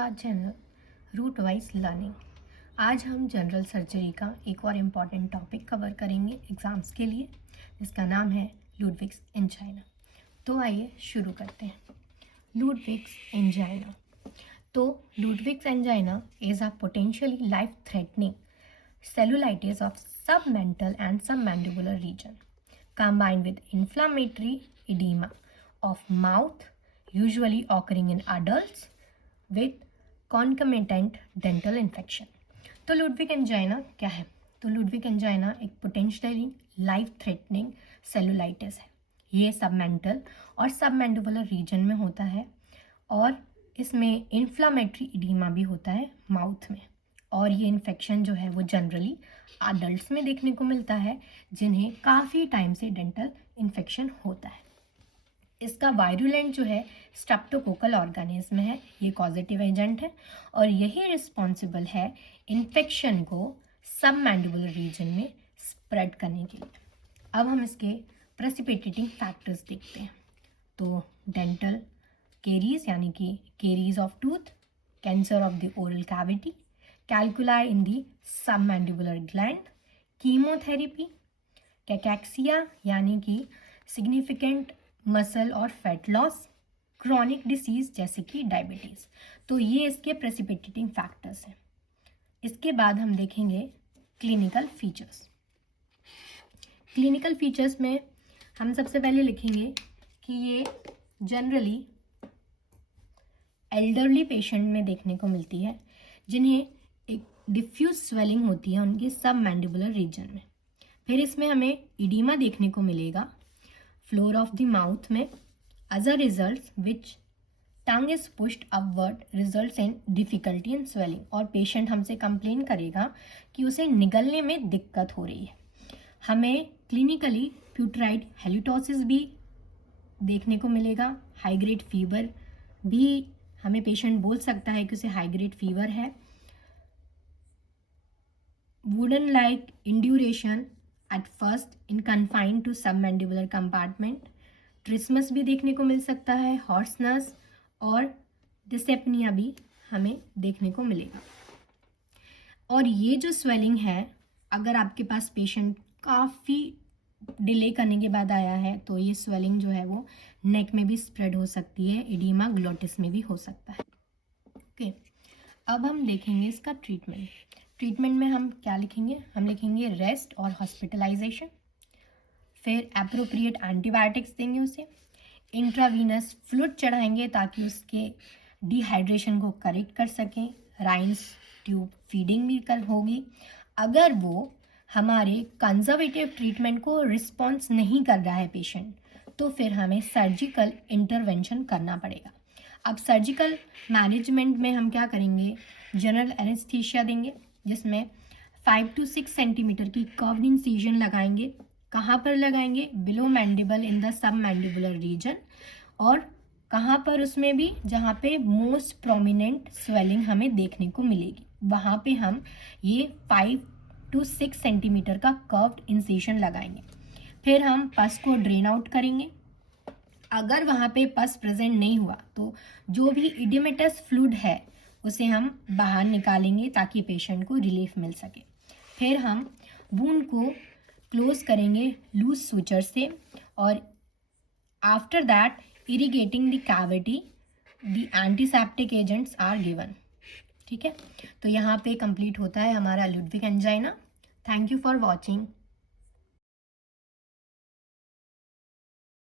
Our channel root wise learning. आज हम general surgery का एक और इम्पॉर्टेंट टॉपिक कवर करेंगे एग्ज़ाम्स के लिए, जिसका नाम है लुडविग्स एंजाइना। तो आइए शुरू करते हैं। Ludwig's angina. तो Ludwig's angina is a potentially life threatening cellulitis of submental and submandibular region combined with inflammatory edema of mouth, usually occurring in adults with concomitant dental infection। तो लुडविग एंजाइना क्या है? तो Ludwig angina एक potentially life threatening cellulitis है। ये submental और submandibular reason में होता है और इसमें इन्फ्लामेटरी इडीमा भी होता है माउथ में। और ये इन्फेक्शन जो है वो जनरली अडल्ट्स में देखने को मिलता है जिन्हें काफ़ी टाइम से डेंटल इन्फेक्शन होता है। इसका वायरुलेंट जो है स्ट्रेप्टोकोकल ऑर्गेनिज्म है, ये कॉजेटिव एजेंट है और यही रिस्पॉन्सिबल है इन्फेक्शन को सबमैंडिबुलर रीजन में स्प्रेड करने के लिए। अब हम इसके प्रेसिपिटेटिंग फैक्टर्स देखते हैं। तो डेंटल केरीज यानी कि caries of tooth, cancer of the oral cavity, calculi in the submandibular gland, chemotherapy, cachexia यानी कि सिग्निफिकेंट मसल और फैट लॉस, क्रॉनिक डिसीज जैसे कि डायबिटीज़। तो ये इसके प्रेसिपिटेटिंग फैक्टर्स हैं। इसके बाद हम देखेंगे क्लिनिकल फीचर्स। क्लिनिकल फीचर्स में हम सबसे पहले लिखेंगे कि ये जनरली एल्डरली पेशेंट में देखने को मिलती है जिन्हें एक डिफ्यूज स्वेलिंग होती है उनके सब मैंडिबुलर रीजन में। फिर इसमें हमें इडीमा देखने को मिलेगा फ्लोर ऑफ द माउथ में। As a result which tongue is pushed upward results in difficulty in swelling. और पेशेंट हमसे कंप्लेन करेगा कि उसे निगलने में दिक्कत हो रही है। हमें क्लिनिकली प्यूटराइड हेलिटोसिस भी देखने को मिलेगा। हाई ग्रेड फीवर भी हमें पेशेंट बोल सकता है कि उसे हाई ग्रेड फीवर है। Wooden like induration at first in confined to submandibular compartment. Trismus भी देखने को मिल सकता है। हॉर्सनेस और डिसेप्निया भी हमें देखने को मिलेगा। और ये जो स्वेलिंग है, अगर आपके पास पेशेंट काफ़ी डिले करने के बाद आया है तो ये स्वेलिंग जो है वो नेक में भी स्प्रेड हो सकती है, इडीमा ग्लोटिस में भी हो सकता है। ओके, अब हम देखेंगे इसका ट्रीटमेंट। ट्रीटमेंट में हम क्या लिखेंगे? हम लिखेंगे रेस्ट और हॉस्पिटलाइजेशन। फिर एप्रोप्रिएट एंटीबायोटिक्स देंगे उसे। इंट्रावीनस फ्लूइड चढ़ाएंगे ताकि उसके डिहाइड्रेशन को करेक्ट कर सकें। राइन्स ट्यूब फीडिंग भी कर होगी। अगर वो हमारे कंजर्वेटिव ट्रीटमेंट को रिस्पॉन्स नहीं कर रहा है पेशेंट, तो फिर हमें सर्जिकल इंटरवेंशन करना पड़ेगा। अब सर्जिकल मैनेजमेंट में हम क्या करेंगे? जनरल एनेस्थीसिया देंगे जिसमें 5 to 6 सेंटीमीटर की कर्व्ड इंसिजन लगाएंगे। कहाँ पर लगाएंगे? Below mandible in the submandibular region. और कहाँ पर? उसमें भी जहाँ पे मोस्ट प्रोमिनेंट स्वेलिंग हमें देखने को मिलेगी, वहाँ पे हम ये 5 to 6 सेंटीमीटर का कर्व्ड इंसिजन लगाएंगे। फिर हम पस को ड्रेन आउट करेंगे। अगर वहाँ पे पस प्रेजेंट नहीं हुआ तो जो भी इडिमेटस फ्लूइड है उसे हम बाहर निकालेंगे ताकि पेशेंट को रिलीफ मिल सके। फिर हम वूंड को क्लोज करेंगे लूज सूचर से और after that irrigating the cavity the antiseptic agents are given. ठीक है, तो यहाँ पे कंप्लीट होता है हमारा Ludwig angina. Thank you for watching.